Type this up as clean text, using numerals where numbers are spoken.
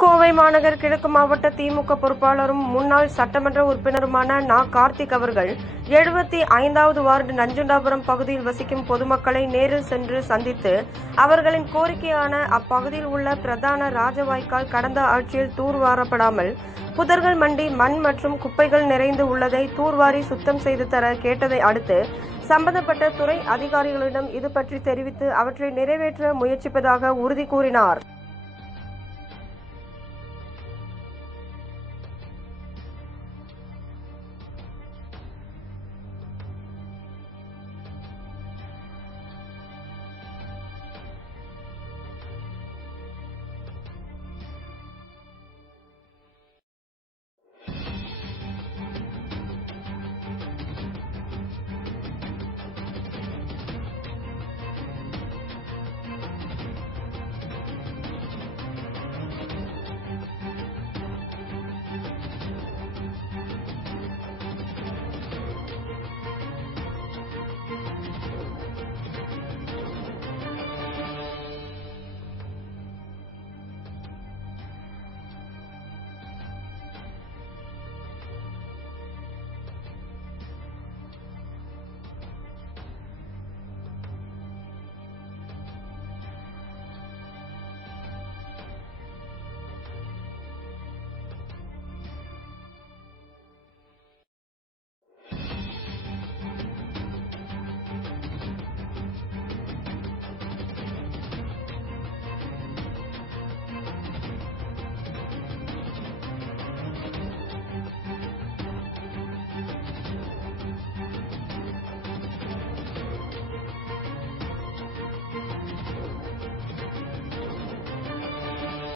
கோவை மாநகர் கிழக்கு மாவட்ட திமுக பொறுப்பாளரும் முன்னாள் சட்டமன்ற உறுப்பினருமான கார்த்திக் அவர்கள் 75வது வார்டு நஞ்சுண்டாபுரம் பகுதியில் வசிக்கும் பொதுமக்களை நேரில் சென்று சந்தித்து அவர்களின் கோரிக்கையான அப்பகுதியில் உள்ள பிரதான ராஜவாய்க்கால் கடந்த ஆட்சியில் தூர்வாரப்படாமல் புதர்கள் மண்டி மண் மற்றும் குப்பைகள் நிறைந்து உள்ளதை தூர்வாரி சுத்தம் செய்து தர கேட்டதை அடுத்து சம்பந்தப்பட்ட துறை அதிகாரிகளிடம் இது பற்றி தெரிவித்து அவற்றை நிறைவேற்ற முயற்சிப்பதாக உறுதி கூறினார்.